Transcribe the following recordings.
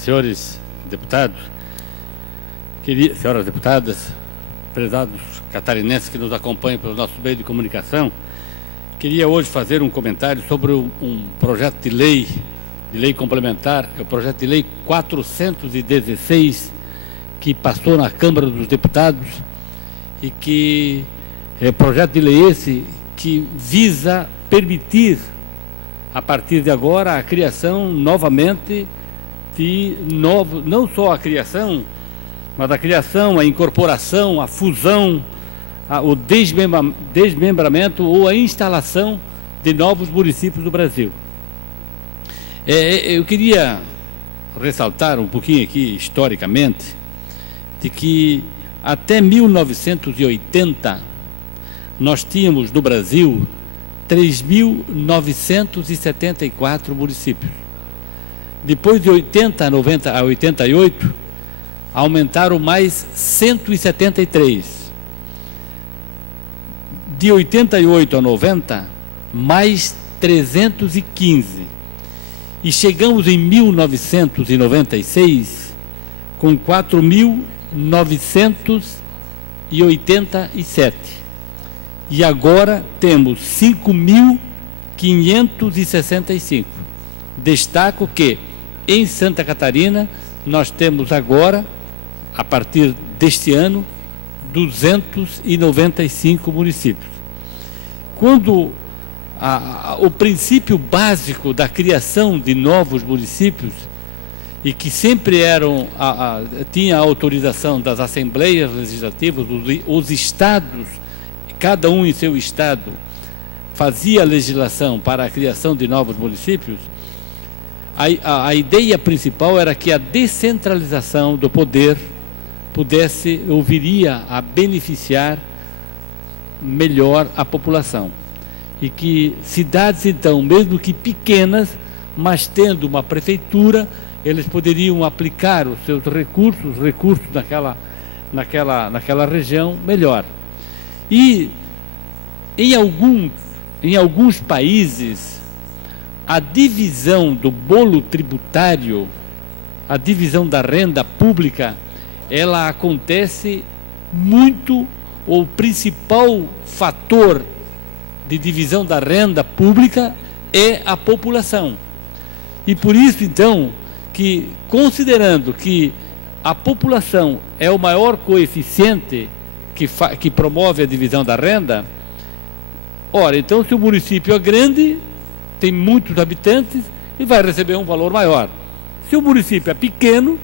senhores deputados, senhoras deputadas, prezados catarinenses que nos acompanham pelos nossos meios de comunicação, queria hoje fazer um comentário sobre um projeto de lei complementar, é o projeto de lei 416, que passou na Câmara dos Deputados e que é projeto de lei esse que visa permitir, a partir de agora, a criação novamente de novos, não só a criação, mas a criação, a incorporação, a fusão, o desmembramento ou a instalação de novos municípios do Brasil. Eu queria ressaltar um pouquinho aqui, historicamente, de que até 1980 nós tínhamos no Brasil 3.974 municípios. Depois de 80 a 88, aumentaram mais 173. De 88 a 90, mais 315. E chegamos em 1996 com 4.987. E agora temos 5.565. Destaco que em Santa Catarina nós temos agora, a partir deste ano, 295 municípios. Quando o princípio básico da criação de novos municípios, e que sempre tinha a autorização das assembleias legislativas, os estados, cada um em seu estado, fazia a legislação para a criação de novos municípios, a ideia principal era que a descentralização do poder viria a beneficiar melhor a população. E que cidades, então, mesmo que pequenas, mas tendo uma prefeitura, eles poderiam aplicar os seus recursos naquela região melhor. E em alguns países, a divisão do bolo tributário, a divisão da renda pública, ela acontece muito, o principal fator de divisão da renda pública é a população. E por isso, então, que considerando que a população é o maior coeficiente que promove a divisão da renda, ora, então se o município é grande, tem muitos habitantes e vai receber um valor maior. Se o município é pequeno,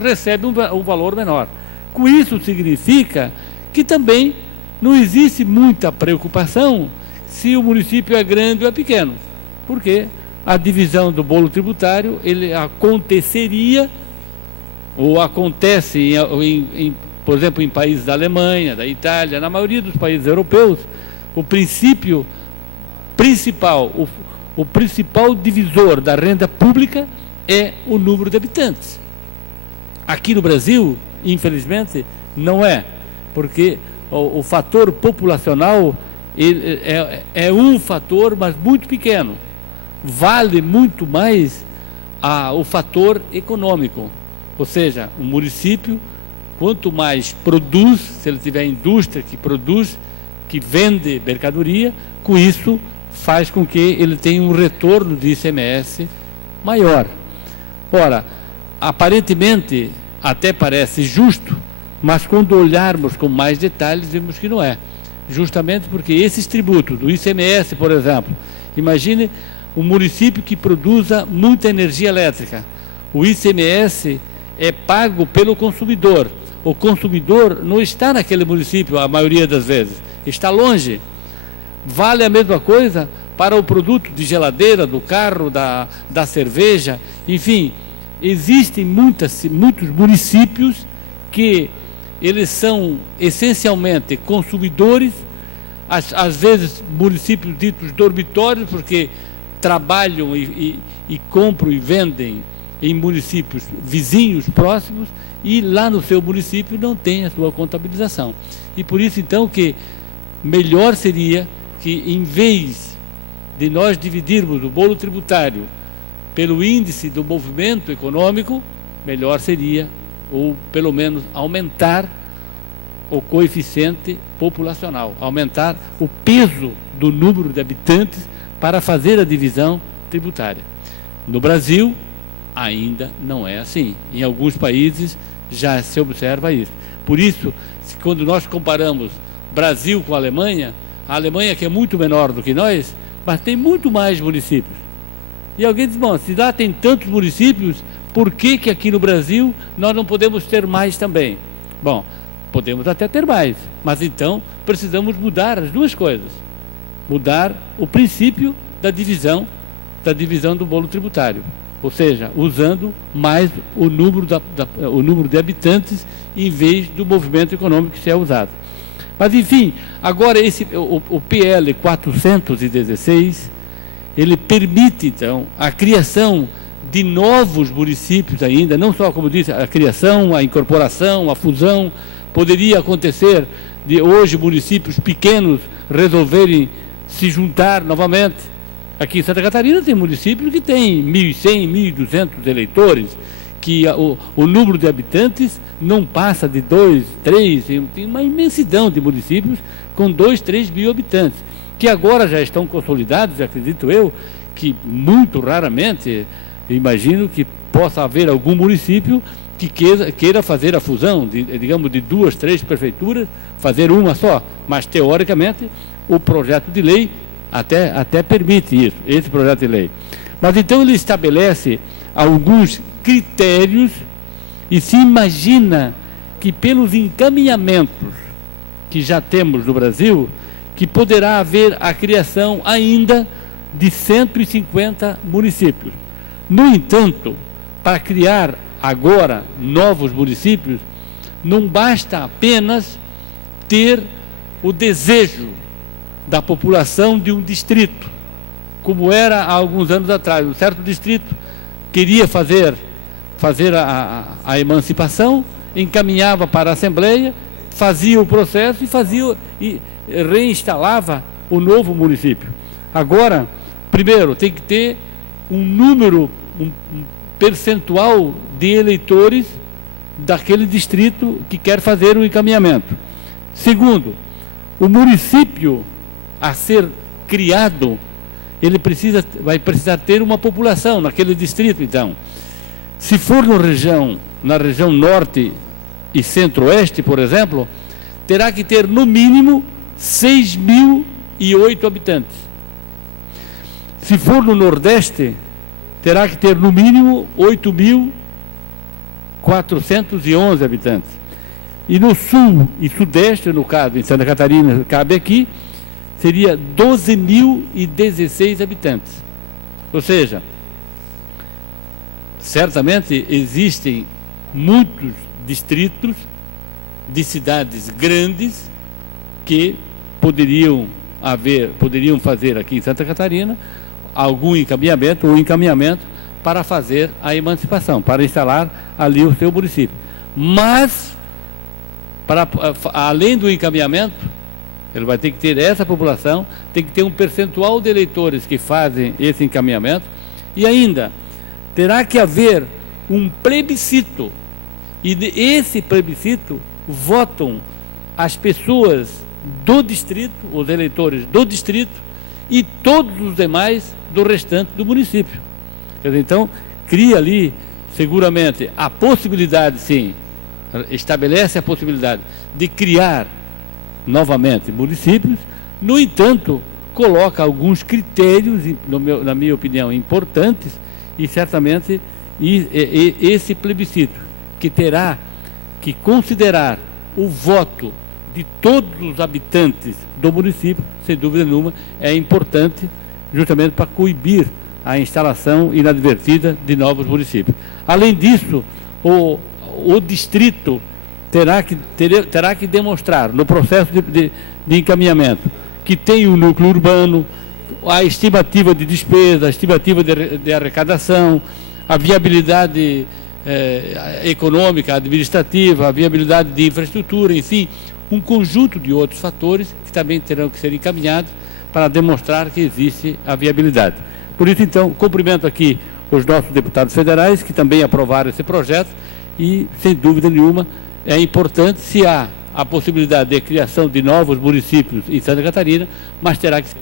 recebe um valor menor. Com isso significa que também não existe muita preocupação se o município é grande ou é pequeno, porque a divisão do bolo tributário, ele aconteceria, ou acontece, por exemplo, em países da Alemanha, da Itália, na maioria dos países europeus, o princípio principal, o principal divisor da renda pública é o número de habitantes. Aqui no Brasil, infelizmente, não é, porque o fator populacional é um fator, mas muito pequeno. Vale muito mais o fator econômico, ou seja, o município, quanto mais produz, se ele tiver indústria que produz, que vende mercadoria, com isso faz com que ele tenha um retorno de ICMS maior. Ora, aparentemente até parece justo, mas quando olharmos com mais detalhes, vemos que não é. Justamente porque esses tributos, do ICMS, por exemplo, imagine um município que produza muita energia elétrica. O ICMS é pago pelo consumidor. O consumidor não está naquele município, a maioria das vezes, está longe. Vale a mesma coisa para o produto de geladeira, do carro, da cerveja, enfim, existem muitos municípios que eles são essencialmente consumidores, às vezes municípios ditos dormitórios, porque trabalham e compram e vendem em municípios vizinhos, próximos, e lá no seu município não tem a sua contabilização. E por isso, então, que melhor seria que, em vez de nós dividirmos o bolo tributário pelo índice do movimento econômico, melhor seria, ou pelo menos aumentar o coeficiente populacional, aumentar o peso do número de habitantes para fazer a divisão tributária. No Brasil, ainda não é assim. Em alguns países já se observa isso. Por isso, quando nós comparamos Brasil com a Alemanha que é muito menor do que nós, mas tem muito mais municípios. E alguém diz, bom, se lá tem tantos municípios, por que que aqui no Brasil nós não podemos ter mais também? Bom, podemos até ter mais, mas então precisamos mudar as duas coisas. Mudar o princípio da divisão do bolo tributário. Ou seja, usando mais o número de habitantes em vez do movimento econômico que se é usado. Mas, enfim, agora o PL 416, ele permite, então, a criação de novos municípios ainda, não só, como disse, a criação, a incorporação, a fusão. Poderia acontecer de hoje municípios pequenos resolverem se juntar novamente. Aqui em Santa Catarina tem municípios que tem 1.100, 1.200 eleitores, que o número de habitantes não passa de 2, 3, tem uma imensidão de municípios com 2, 3 mil habitantes, que agora já estão consolidados, acredito eu, que muito raramente, imagino que possa haver algum município que queira fazer a fusão, digamos, de 2, 3 prefeituras, fazer uma só, mas teoricamente o projeto de lei até permite isso, esse projeto de lei. Mas então ele estabelece alguns critérios e se imagina que pelos encaminhamentos que já temos no Brasil, que poderá haver a criação ainda de 150 municípios. No entanto, para criar agora novos municípios, não basta apenas ter o desejo da população de um distrito, como era há alguns anos atrás. Um certo distrito queria fazer a emancipação, encaminhava para a Assembleia, fazia o processo e reinstalava o novo município. Agora, primeiro, tem que ter um número, um percentual de eleitores daquele distrito que quer fazer o encaminhamento. Segundo, o município a ser criado, ele vai precisar ter uma população naquele distrito. Então, se for na região norte e centro-oeste, por exemplo, terá que ter no mínimo 6.008 habitantes. Se for no nordeste, terá que ter no mínimo 8.411 habitantes. E no sul e sudeste, no caso, em Santa Catarina, cabe aqui, seria 12.016 habitantes. Ou seja, certamente existem muitos distritos de cidades grandes que poderiam fazer aqui em Santa Catarina algum encaminhamento ou encaminhamento para fazer a emancipação, para instalar ali o seu município. Mas, além do encaminhamento, ele vai ter que ter essa população, tem que ter um percentual de eleitores que fazem esse encaminhamento, e ainda terá que haver um plebiscito, e esse plebiscito votam as pessoas do distrito, os eleitores do distrito, e todos os demais do restante do município. Quer dizer, então, cria ali, seguramente, a possibilidade, sim, estabelece a possibilidade de criar novamente municípios. No entanto, coloca alguns critérios, na minha opinião, importantes, e certamente esse plebiscito, que terá que considerar o voto de todos os habitantes do município, sem dúvida nenhuma, é importante justamente para coibir a instalação inadvertida de novos municípios. Além disso, o distrito terá que demonstrar, no processo de encaminhamento, que tem um núcleo urbano, a estimativa de despesa, a estimativa de arrecadação, a viabilidade econômica, administrativa, a viabilidade de infraestrutura, enfim, um conjunto de outros fatores que também terão que ser encaminhados para demonstrar que existe a viabilidade. Por isso, então, cumprimento aqui os nossos deputados federais, que também aprovaram esse projeto, e, sem dúvida nenhuma, é importante se há a possibilidade de criação de novos municípios em Santa Catarina, mas terá que ser